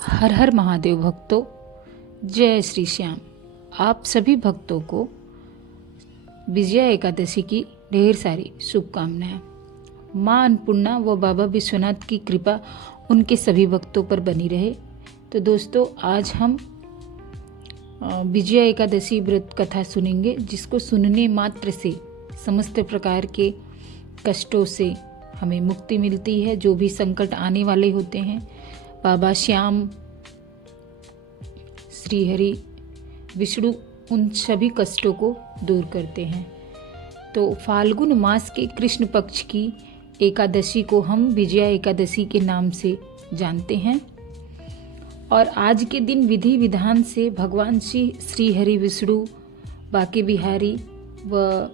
हर हर महादेव भक्तों, जय श्री श्याम। आप सभी भक्तों को विजया एकादशी की ढेर सारी शुभकामनाएं। माँ अन्नपूर्णा व बाबा विश्वनाथ की कृपा उनके सभी भक्तों पर बनी रहे। तो दोस्तों, आज हम विजया एकादशी व्रत कथा सुनेंगे, जिसको सुनने मात्र से समस्त प्रकार के कष्टों से हमें मुक्ति मिलती है। जो भी संकट आने वाले होते हैं, बाबा श्याम, श्री हरि, विष्णु उन सभी कष्टों को दूर करते हैं। तो फाल्गुन मास के कृष्ण पक्ष की एकादशी को हम विजया एकादशी के नाम से जानते हैं। और आज के दिन विधि विधान से भगवान श्री हरि, विष्णु, बाके बिहारी व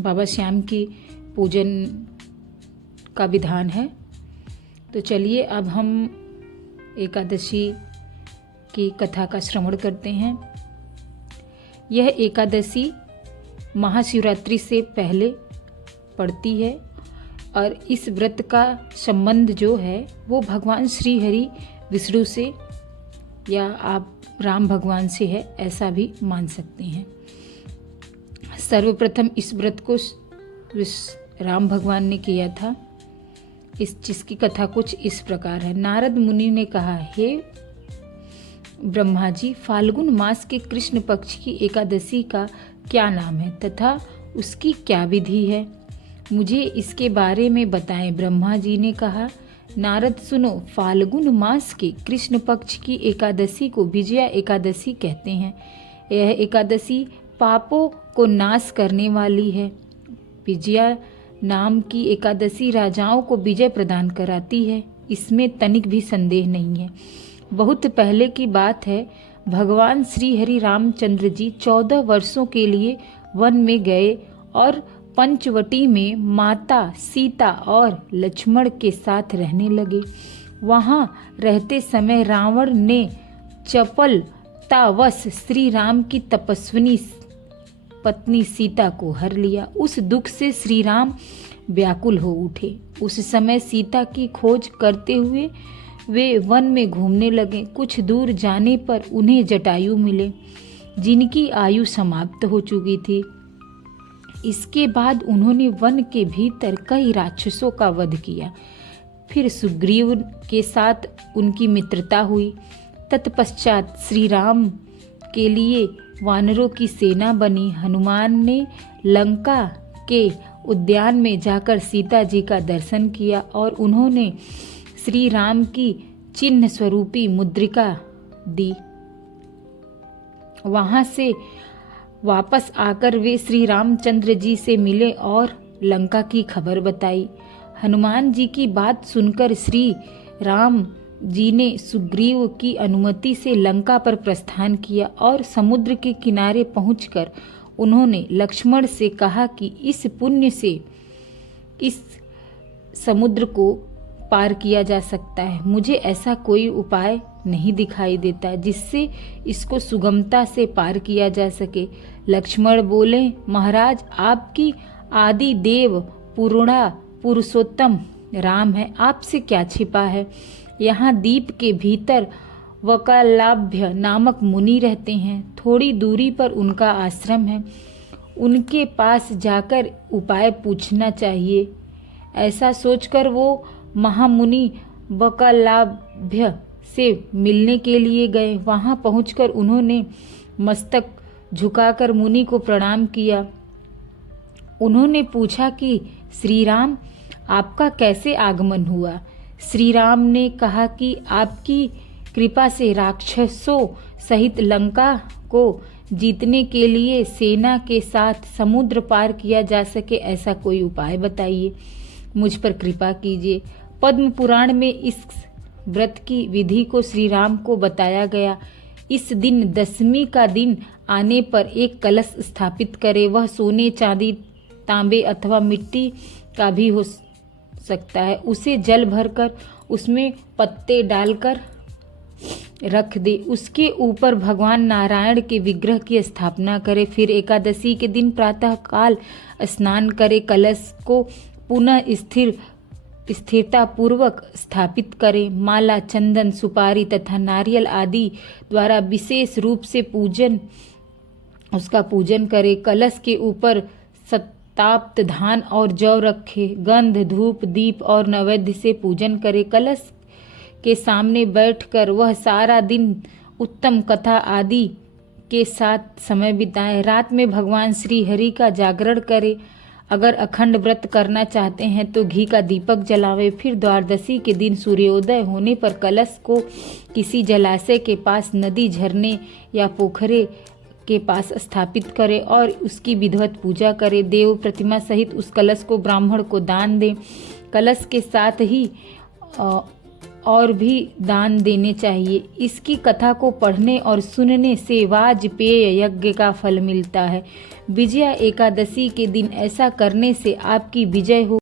बाबा श्याम की पूजन का विधान है। तो चलिए अब हम एकादशी की कथा का श्रवण करते हैं। यह एकादशी महाशिवरात्रि से पहले पड़ती है और इस व्रत का संबंध जो है वो भगवान श्री हरि, विष्णु से या आप राम भगवान से है, ऐसा भी मान सकते हैं। सर्वप्रथम इस व्रत को राम भगवान ने किया था। जिसकी कथा कुछ इस प्रकार है। नारद मुनि ने कहा, हे ब्रह्मा जी, फाल्गुन मास के कृष्ण पक्ष की एकादशी का क्या नाम है तथा उसकी क्या विधि है, मुझे इसके बारे में बताएं। ब्रह्मा जी ने कहा, नारद सुनो, फाल्गुन मास के कृष्ण पक्ष की एकादशी को विजया एकादशी कहते हैं। यह एकादशी पापों को नाश करने वाली है। विजया नाम की एकादशी राजाओं को विजय प्रदान कराती है, इसमें तनिक भी संदेह नहीं है। बहुत पहले की बात है, भगवान श्री हरि रामचंद्र जी 14 वर्षों के लिए वन में गए और पंचवटी में माता सीता और लक्ष्मण के साथ रहने लगे। वहां रहते समय रावण ने चपलतावश श्री राम की तपस्विनी पत्नी सीता को हर लिया। उस दुख से श्री राम व्याकुल हो उठे। उस समय सीता की खोज करते हुए वे वन में घूमने लगे। कुछ दूर जाने पर उन्हें जटायु मिले, जिनकी आयु समाप्त हो चुकी थी। इसके बाद उन्होंने वन के भीतर कई राक्षसों का वध किया। फिर सुग्रीव के साथ उनकी मित्रता हुई। तत्पश्चात श्री राम के लिए वानरों की सेना बनी। हनुमान ने लंका के उद्यान में जाकर सीता जी का दर्शन किया और उन्होंने श्री राम की चिन्ह स्वरूपी मुद्रिका दी। वहां से वापस आकर वे श्री रामचंद्र जी से मिले और लंका की खबर बताई। हनुमान जी की बात सुनकर श्री राम जी ने सुग्रीव की अनुमति से लंका पर प्रस्थान किया और समुद्र के किनारे पहुंचकर उन्होंने लक्ष्मण से कहा कि इस पुण्य से इस समुद्र को पार किया जा सकता है। मुझे ऐसा कोई उपाय नहीं दिखाई देता जिससे इसको सुगमता से पार किया जा सके। लक्ष्मण बोले, महाराज, आपकी आदि देव पूर्णा पुरुषोत्तम राम है, आपसे क्या छिपा है। यहाँ दीप के भीतर वकालाभ्य नामक मुनि रहते हैं। थोड़ी दूरी पर उनका आश्रम है, उनके पास जाकर उपाय पूछना चाहिए। ऐसा सोचकर वो महामुनि वकालाभ्य से मिलने के लिए गए। वहां पहुंचकर उन्होंने मस्तक झुकाकर मुनि को प्रणाम किया। उन्होंने पूछा कि श्री राम, आपका कैसे आगमन हुआ। श्री राम ने कहा कि आपकी कृपा से राक्षसों सहित लंका को जीतने के लिए सेना के साथ समुद्र पार किया जा सके, ऐसा कोई उपाय बताइए, मुझ पर कृपा कीजिए। पद्म पुराण में इस व्रत की विधि को श्री राम को बताया गया। इस दिन दशमी का दिन आने पर एक कलश स्थापित करें। वह सोने, चांदी, तांबे अथवा मिट्टी का भी हो सकता है। उसे जल भरकर उसमें पत्ते डालकर रख दे। उसके ऊपर भगवान नारायण के विग्रह की स्थापना करे। फिर एकादशी के दिन प्रातः काल स्नान करे। कलश को पुनः स्थिर स्थिरता पूर्वक स्थापित करें। माला, चंदन, सुपारी तथा नारियल आदि द्वारा विशेष रूप से उसका पूजन करें। कलश के ऊपर सताप्त धान और जौ रखे, गंध, धूप, दीप और नैवेद्य से पूजन करें। कलश के सामने बैठकर वह सारा दिन उत्तम कथा आदि के साथ समय बिताएं। रात में भगवान श्री हरि का जागरण करें। अगर अखंड व्रत करना चाहते हैं तो घी का दीपक जलावें। फिर द्वादशी के दिन सूर्योदय होने पर कलश को किसी जलाशय के पास, नदी, झरने या पोखरे के पास स्थापित करें और उसकी विधिवत पूजा करें। देव प्रतिमा सहित उस कलश को ब्राह्मण को दान दें। कलश के साथ ही और भी दान देने चाहिए। इसकी कथा को पढ़ने और सुनने से वाजपेय यज्ञ का फल मिलता है। विजया एकादशी के दिन ऐसा करने से आपकी विजय हो।